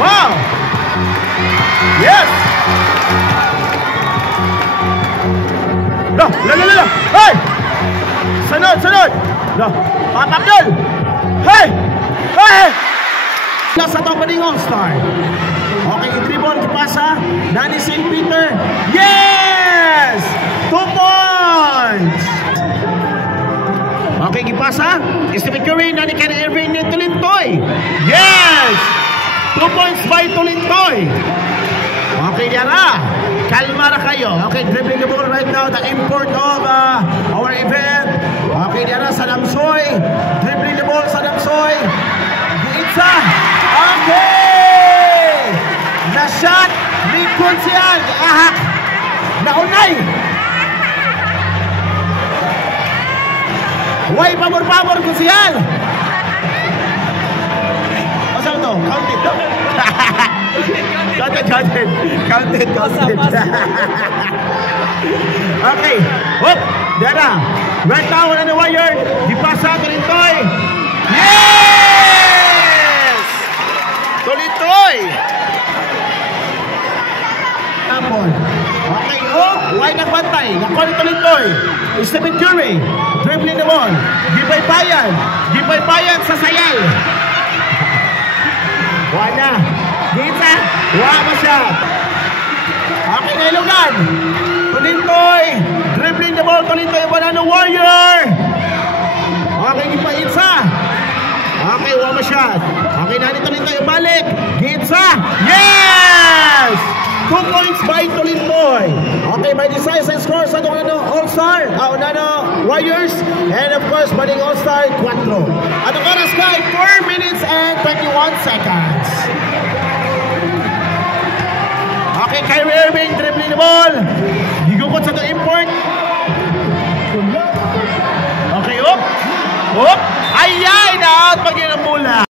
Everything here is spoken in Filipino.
Wow! Yes! La! Hey! Sunod! Pop Abdul! Hey! Sa opening All-Star. Okay, i-dribble, pasa. Danny St. Peter. Yes! 2 points! Okay, ipasa. Stephen Curry, Danny Ken Irving, Tulintoy. Yes! 2 points by Tulintoy. Okay, Yara. Kalma na kayo. Okay, dribbling the ball right now. The import of our event. Okay, Yara sa Damsoy. Dribbling the ball sa Damsoy. Giitsa. Okay! Na-shot. Likod siya. Ahak. Naunay. Way pabor-pabor ko siya. Masang to? Counted to? Counted. Okay. Hop. Dara. Right now, on the wire. Dipasa Tulintoy. Yes! Tulintoy. Tapon. Okay. Oh, why nagbantay? Nakon Tulintoy. Stephen Curry. Dribbling the ball. Gipay-payan sa sayal. Wala. Gita. Wala siya. Okay, Nailugan. Tulintoy. Dribbling the ball. Tulintoy. Banana Warrior. Okay, Gipay-Itsa. Okay, wala siya. Okay, Nani Tulintoy. Balik. Gita. Yes! 2 points by Tulintoy. Okay, by decisive score sa itong All-Star, Warriors, and of course, Bading All-Star, 4. At ang oras ka ay 4 minutes and 21 seconds. Okay, Kyrie Irving, dribbling the ball. Gigukot sa itong import. Okay, up. Ayay, na-out pag yun ang mula.